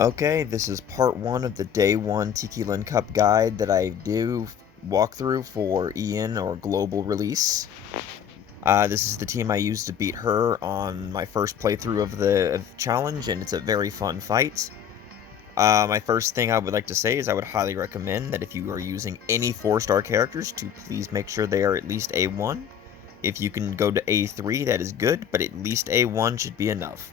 Okay, this is part one of the day one Tikilen Cup guide that I do walkthrough for Ian or global release. This is the team I used to beat her on my first playthrough of the challenge, and it's a very fun fight. My first thing I would like to say is I would highly recommend that if you are using any 4-star characters to please make sure they are at least A1. If you can go to A3, that is good, but at least A1 should be enough.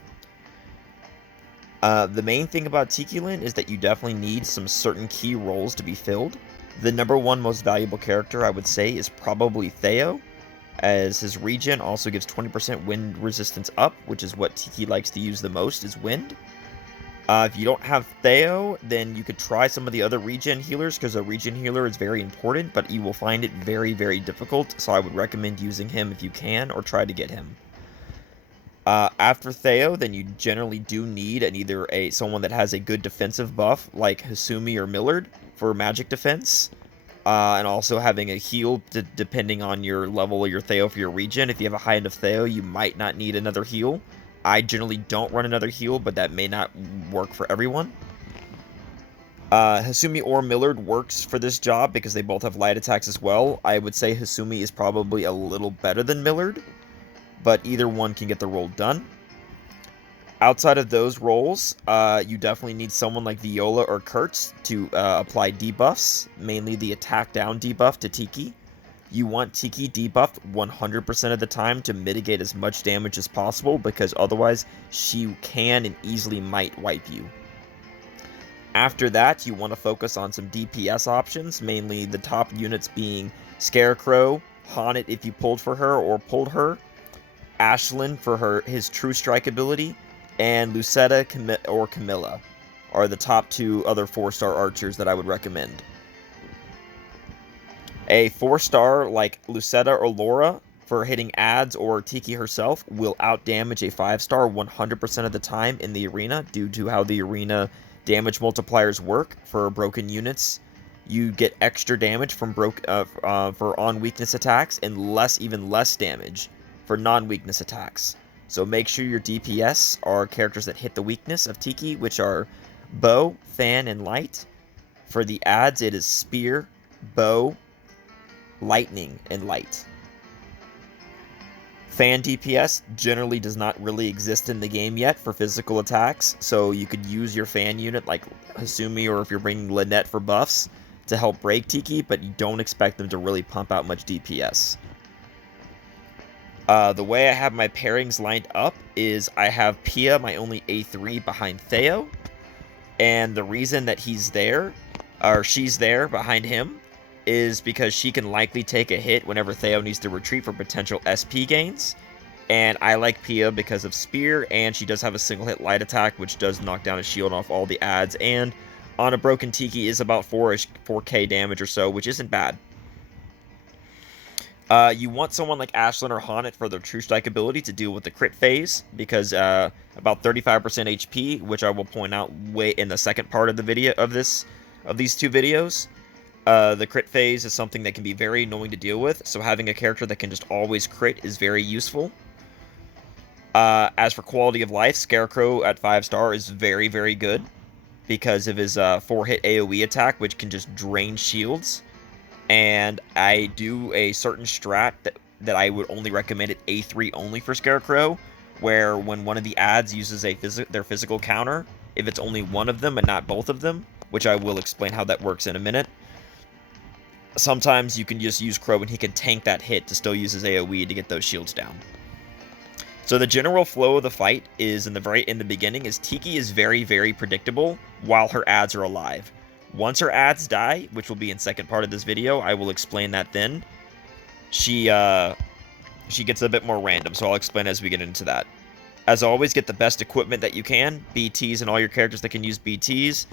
The main thing about Tikilen is that you definitely need some certain key roles to be filled. The number one most valuable character I would say is probably Theo, as his regen also gives 20% wind resistance up, which is what Tiki likes to use the most, is wind. If you don't have Theo, then you could try some of the other regen healers, because a regen healer is very important, but you will find it very, very difficult, so I would recommend using him if you can, or try to get him. After Theo, then you generally do need either someone that has a good defensive buff, like Hasumi or Millard, for magic defense. And also having a heal, depending on your level of your Theo for your regen. If you have a high enough Theo, you might not need another heal. I generally don't run another heal, but that may not work for everyone. Hasumi or Millard works for this job because they both have light attacks as well. I would say Hasumi is probably a little better than Millard, but either one can get the role done. Outside of those roles, you definitely need someone like Viola or Kurtz to apply debuffs, mainly the attack down debuff to Tiki. You want Tiki debuffed 100% of the time to mitigate as much damage as possible, because otherwise she can and easily might wipe you. After that, you want to focus on some DPS options, mainly the top units being Scarecrow, Haunted if you pulled for her or pulled her, Ashlyn for his True Strike ability, and Lucetta or Camilla are the top two other 4-star archers that I would recommend. A 4-star like Lucetta or Laura for hitting ads or Tiki herself will outdamage a 5-star 100% of the time in the arena due to how the arena damage multipliers work for broken units. You get extra damage from for on weakness attacks and even less damage for non-weakness attacks. So make sure your DPS are characters that hit the weakness of Tiki, which are Bow, Fan, and Light. For the ads, it is Spear, Bow, Lightning, and Light. Fan DPS generally does not really exist in the game yet for physical attacks, so you could use your fan unit like Hasumi, or if you're bringing Lynette for buffs, to help break Tiki, but you don't expect them to really pump out much DPS. The way I have my pairings lined up is I have Pia, my only A3, behind Theo. And the reason that he's there, or she's there behind him, is because she can likely take a hit whenever Theo needs to retreat for potential SP gains. And I like Pia because of Spear, and she does have a single hit light attack, which does knock down a shield off all the ads, and on a broken Tiki is about 4k damage or so, which isn't bad. You want someone like Ashlyn or Haunted for their True Strike ability to deal with the crit phase, because about 35% HP, which I will point out way in the second part of the video of these two videos. The crit phase is something that can be very annoying to deal with, so having a character that can just always crit is very useful. As for quality of life, Scarecrow at 5-star is very, very good because of his 4-hit AoE attack, which can just drain shields. And I do a certain strat that I would only recommend at A3 only for Scarecrow, where when one of the ads uses their physical counter, if it's only one of them and not both of them, which I will explain how that works in a minute, sometimes you can just use Crow and he can tank that hit to still use his AoE to get those shields down. So the general flow of the fight is in the beginning is Tiki is very, very predictable while her ads are alive. Once her ads die, which will be in second part of this video, I will explain that then. She gets a bit more random, so I'll explain as we get into that. As always, get the best equipment that you can, BTs and all your characters that can use BTs,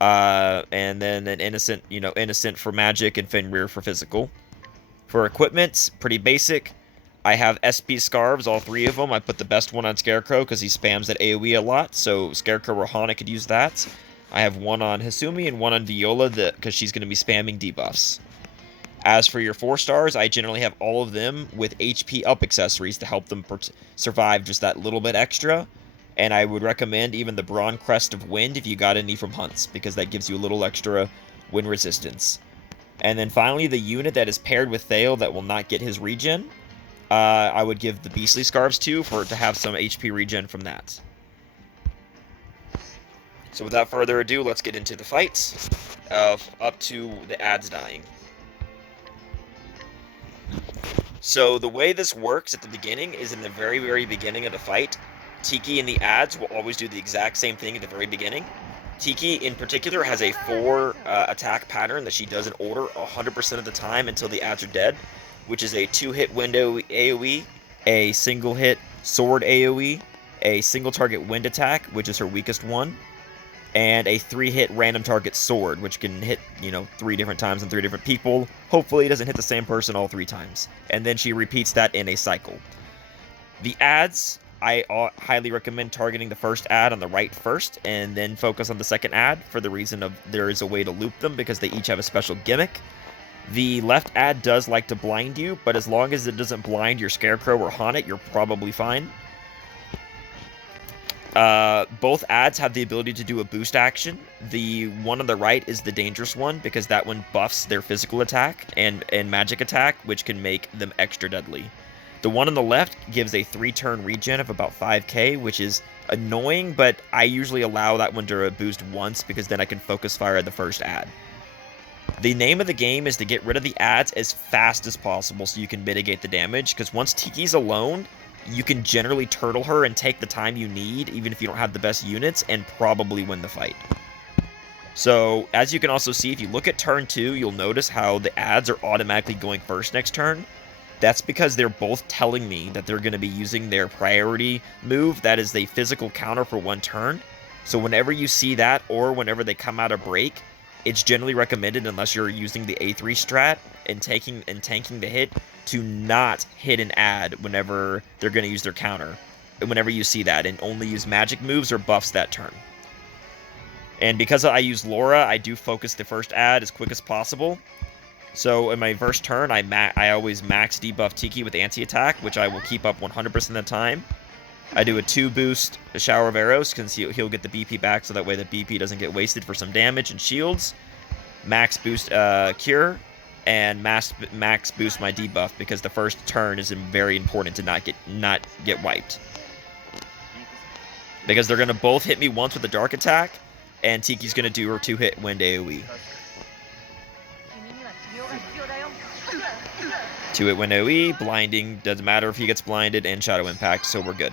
and then an innocent for magic and Fenrir for physical. For equipment, pretty basic. I have SP scarves, all 3 of them. I put the best one on Scarecrow because he spams that AoE a lot, so Scarecrow or Hana could use that. I have one on Hasumi and one on Viola because she's going to be spamming debuffs. As for your 4-stars, I generally have all of them with HP up accessories to help them survive just that little bit extra. And I would recommend even the Brawn Crest of Wind if you got any from hunts, because that gives you a little extra wind resistance. And then finally, the unit that is paired with Thale that will not get his regen, I would give the Beastly Scarves to for it to have some HP regen from that. So without further ado, let's get into the fights up to the ads dying. So the way this works at the beginning is in the very, very beginning of the fight, Tiki and the ads will always do the exact same thing at the very beginning. Tiki, in particular, has a 4 attack pattern that she does in order 100% of the time until the ads are dead, which is a 2-hit window AoE, a single-hit sword AoE, a single-target wind attack, which is her weakest one, and a 3-hit random target sword, which can hit, 3 different times on 3 different people. Hopefully it doesn't hit the same person all 3 times. And then she repeats that in a cycle. The ads, I highly recommend targeting the first ad on the right first, and then focus on the second ad for the reason of there is a way to loop them because they each have a special gimmick. The left ad does like to blind you, but as long as it doesn't blind your Scarecrow or Haunted, you're probably fine. Both ads have the ability to do a boost action. The one on the right is the dangerous one because that one buffs their physical attack and magic attack, which can make them extra deadly. The one on the left gives a 3-turn regen of about 5k, which is annoying, but I usually allow that one to boost once because then I can focus fire at the first ad. The name of the game is to get rid of the ads as fast as possible so you can mitigate the damage, because once Tiki's alone, you can generally turtle her and take the time you need, even if you don't have the best units, and probably win the fight. So, as you can also see, if you look at turn 2, you'll notice how the ads are automatically going first next turn. That's because they're both telling me that they're going to be using their priority move, that is the physical counter for 1 turn. So whenever you see that, or whenever they come out of break, it's generally recommended, unless you're using the A3 strat and tanking the hit, to not hit an ad whenever they're going to use their counter. Whenever you see that, and only use magic moves or buffs that turn. And because I use Laura, I do focus the first ad as quick as possible. So in my first turn, I always max debuff Tiki with anti-attack, which I will keep up 100% of the time. I do a 2 boost, a shower of arrows, because he'll get the BP back, so that way the BP doesn't get wasted for some damage and shields. Max boost cure, and max boost my debuff, because the first turn is very important to not get wiped. Because they're gonna both hit me once with a dark attack, and Tiki's gonna do her 2-hit wind AoE. 2-hit wind AoE, blinding, doesn't matter if he gets blinded, and shadow impact, so we're good.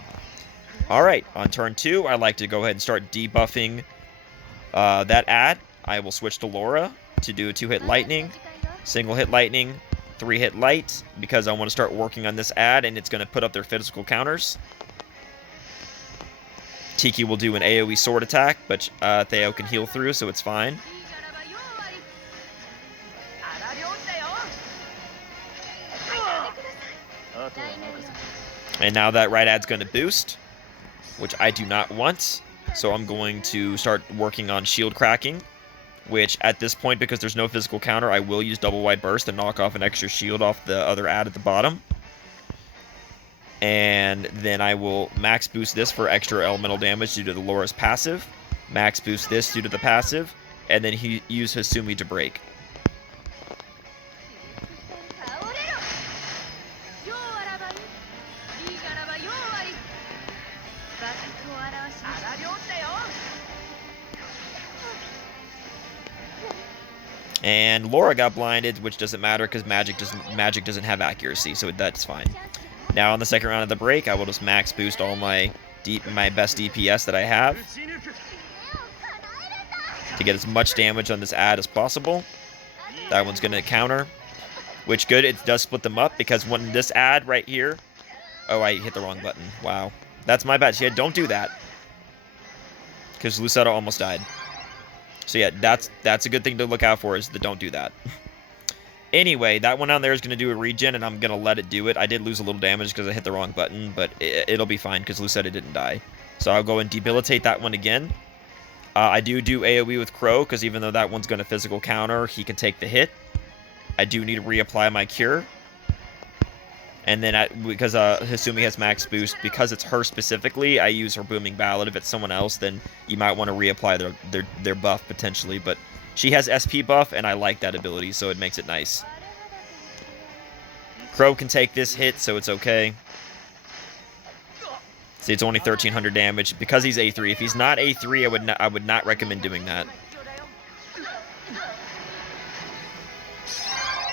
Alright, on turn 2, I like to go ahead and start debuffing that ad. I will switch to Laura to do a 2-hit lightning, single hit lightning, 3-hit light, because I want to start working on this ad, and it's going to put up their physical counters. Tiki will do an AoE sword attack, but Theo can heal through, so it's fine. And now that right ad's going to boost, which I do not want, so I'm going to start working on shield cracking, which at this point, because there's no physical counter, I will use double wide burst to knock off an extra shield off the other ad at the bottom. And then I will max boost this for extra elemental damage due to the Laura's passive, max boost this due to the passive, and then use Hasumi to break. And Laura got blinded, which doesn't matter because magic doesn't have accuracy, so that's fine. Now on the second round of the break, I will just max boost all my best DPS that I have to get as much damage on this ad as possible. That one's going to counter, which good, it does split them up, because when this ad right here... Oh, I hit the wrong button. Wow. That's my bad. Yeah, don't do that, because Lucetta almost died. So yeah, that's a good thing to look out for, is the don't do that. Anyway, that one down there is going to do a regen, and I'm going to let it do it. I did lose a little damage because I hit the wrong button, but it'll be fine because Lucetta didn't die. So I'll go and debilitate that one again. I do AoE with Crow, because even though that one's going to physical counter, he can take the hit. I do need to reapply my cure. And then because Hasumi has max boost, because it's her specifically, I use her Booming Ballad. If it's someone else, then you might want to reapply their buff potentially. But she has SP buff, and I like that ability, so it makes it nice. Crow can take this hit, so it's okay. See, it's only 1,300 damage because he's A3. If he's not A3, I would not recommend doing that.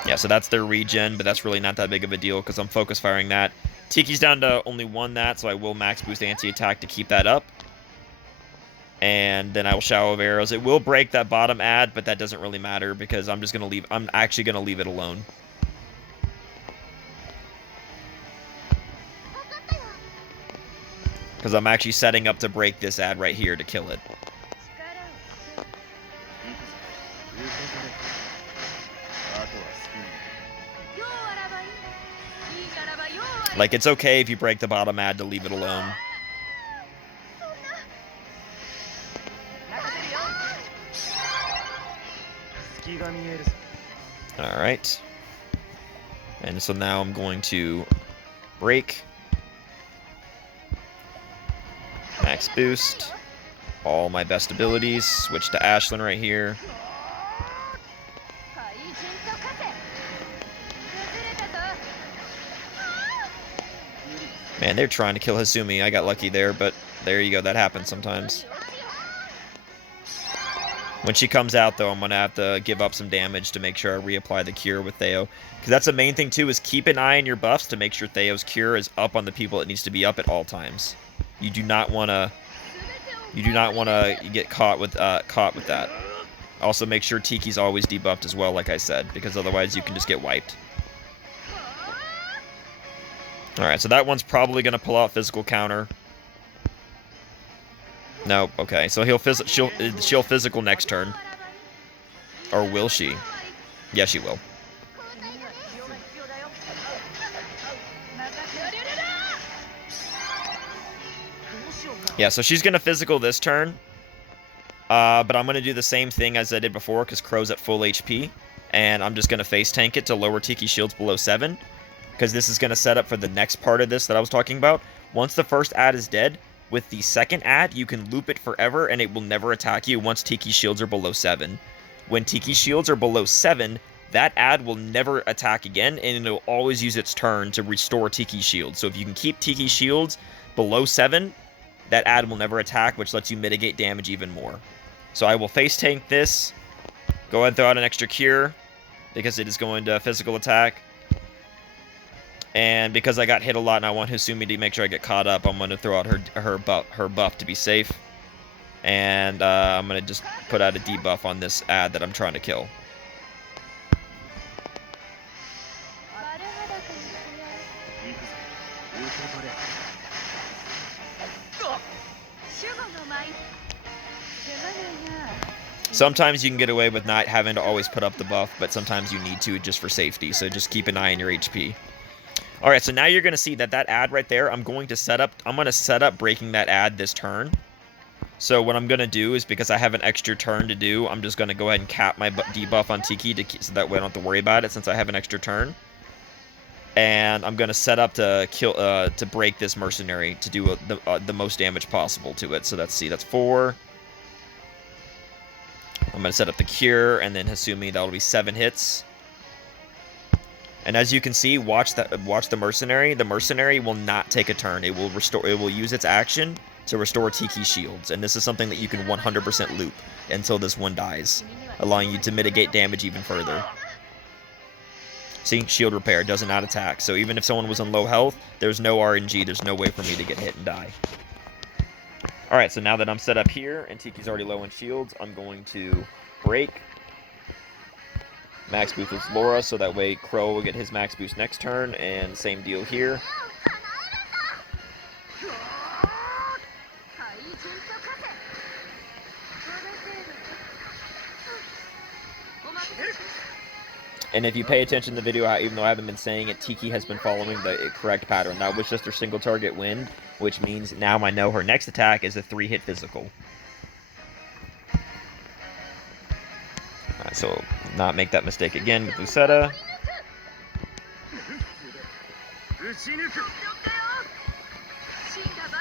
Yeah, so that's their regen, but that's really not that big of a deal because I'm focus firing that. Tiki's down to only one that, so I will max boost anti-attack to keep that up. And then I will shower of arrows. It will break that bottom ad, but that doesn't really matter because I'm actually gonna leave it alone. Because I'm actually setting up to break this ad right here to kill it. Like, it's okay if you break the bottom ad to leave it alone. Alright. And so now I'm going to break. Max boost. All my best abilities. Switch to Ashlyn right here. Man, they're trying to kill Hasumi. I got lucky there, but there you go. That happens sometimes. When she comes out, though, I'm going to have to give up some damage to make sure I reapply the cure with Theo. Because that's the main thing, too, is keep an eye on your buffs to make sure Theo's cure is up on the people it needs to be up at all times. You do not want to get caught with that. Also, make sure Tiki's always debuffed as well, like I said, because otherwise you can just get wiped. Alright, so that one's probably going to pull out physical counter. No, okay. So she'll physical next turn. Or will she? Yeah, she will. Yeah, so she's going to physical this turn. But I'm going to do the same thing as I did before because Crow's at full HP. And I'm just going to face tank it to lower Tiki shields below 7. Because this is going to set up for the next part of this that I was talking about. Once the first ad is dead, with the second ad, you can loop it forever, and it will never attack you once Tiki shields are below 7. When Tiki shields are below 7, that ad will never attack again, and it'll always use its turn to restore Tiki shields. So if you can keep Tiki shields below 7, that ad will never attack, which lets you mitigate damage even more. So I will face tank this, go ahead and throw out an extra cure, because it is going to physical attack. And because I got hit a lot and I want Hasumi to make sure I get caught up, I'm going to throw out her buff to be safe. And I'm going to just put out a debuff on this ad that I'm trying to kill. Sometimes you can get away with not having to always put up the buff, but sometimes you need to just for safety. So just keep an eye on your HP. All right, so now you're going to see that ad right there, I'm going to set up breaking that ad this turn. So what I'm going to do is, because I have an extra turn to do, I'm just going to go ahead and cap my debuff on Tiki so that way I don't have to worry about it since I have an extra turn. And I'm going to set up to break this mercenary to do the most damage possible to it. So that's 4. I'm going to set up the cure, and then Hasumi, that'll be 7 hits. And as you can see, watch the mercenary. The mercenary will not take a turn. It will use its action to restore Tiki shields. And this is something that you can 100% loop until this one dies, allowing you to mitigate damage even further. See, shield repair does not attack. So even if someone was on low health, there's no RNG. There's no way for me to get hit and die. All right, so now that I'm set up here and Tiki's already low in shields, I'm going to break. Max boost with Laura, so that way Crow will get his max boost next turn, and same deal here. And if you pay attention to the video, even though I haven't been saying it, Tiki has been following the correct pattern. That was just her single target win, which means now I know her next attack is a 3-hit physical. Alright, so not make that mistake again with Lucetta.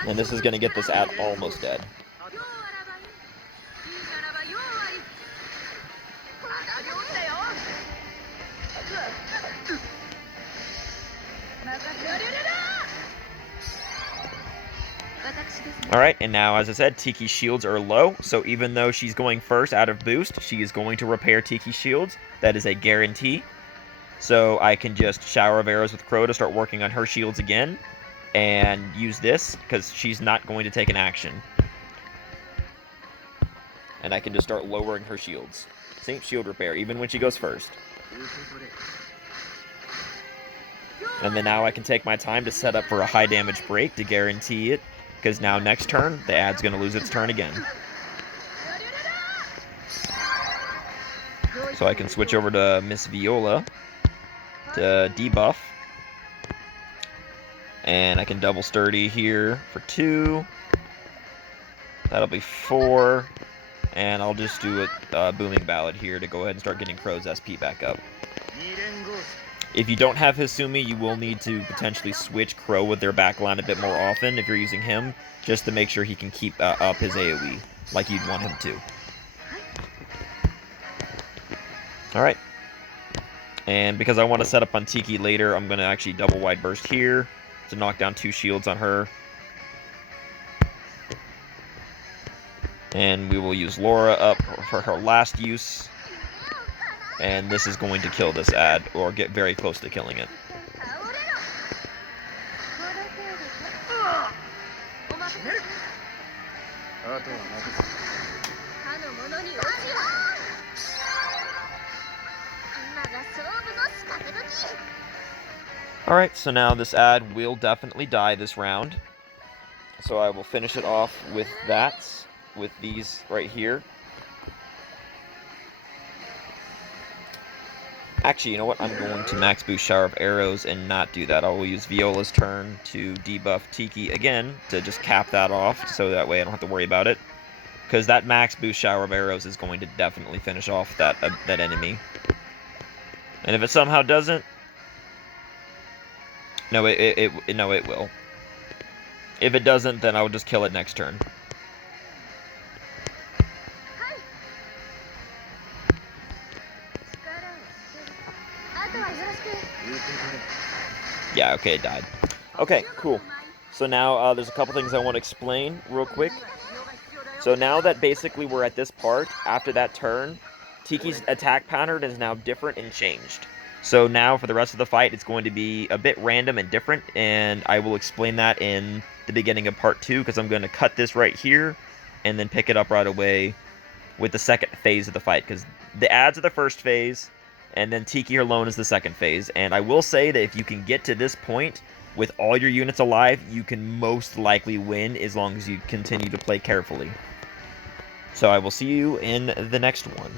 And this is going to get this ad almost dead. Alright, and now, as I said, Tiki's shields are low, so even though she's going first out of boost, she is going to repair Tiki's shields. That is a guarantee. So I can just shower of arrows with Crow to start working on her shields again, and use this, because she's not going to take an action. And I can just start lowering her shields. Same shield repair, even when she goes first. And then now I can take my time to set up for a high damage break to guarantee it, because now next turn, the ad's going to lose its turn again. So I can switch over to Miss Viola to debuff. And I can double sturdy here for 2. That'll be 4. And I'll just do a booming ballad here to go ahead and start getting Crow's SP back up. If you don't have Hisumi, you will need to potentially switch Crow with their backline a bit more often if you're using him, just to make sure he can keep up his AoE like you'd want him to. Alright. And because I want to set up on Tiki later, I'm going to actually double wide burst here to knock down 2 shields on her. And we will use Laura up for her last use. And this is going to kill this ad, or get very close to killing it. Alright, so now this ad will definitely die this round. So I will finish it off with that, with these right here. Actually, you know what? I'm going to max boost Shower of Arrows and not do that. I will use Viola's turn to debuff Tiki again to just cap that off, so that way I don't have to worry about it. Because that max boost Shower of Arrows is going to definitely finish off that enemy. And if it somehow doesn't, no, it will. If it doesn't, then I'll just kill it next turn. Yeah, okay, it died. Okay, cool. So now there's a couple things I want to explain real quick. So now that basically we're at this part, after that turn, Tiki's attack pattern is now different and changed. So now for the rest of the fight, it's going to be a bit random and different, and I will explain that in the beginning of part 2, because I'm going to cut this right here and then pick it up right away with the second phase of the fight, because the ads are the first phase, and then Tiki alone is the second phase. And I will say that if you can get to this point with all your units alive, you can most likely win as long as you continue to play carefully. So I will see you in the next one.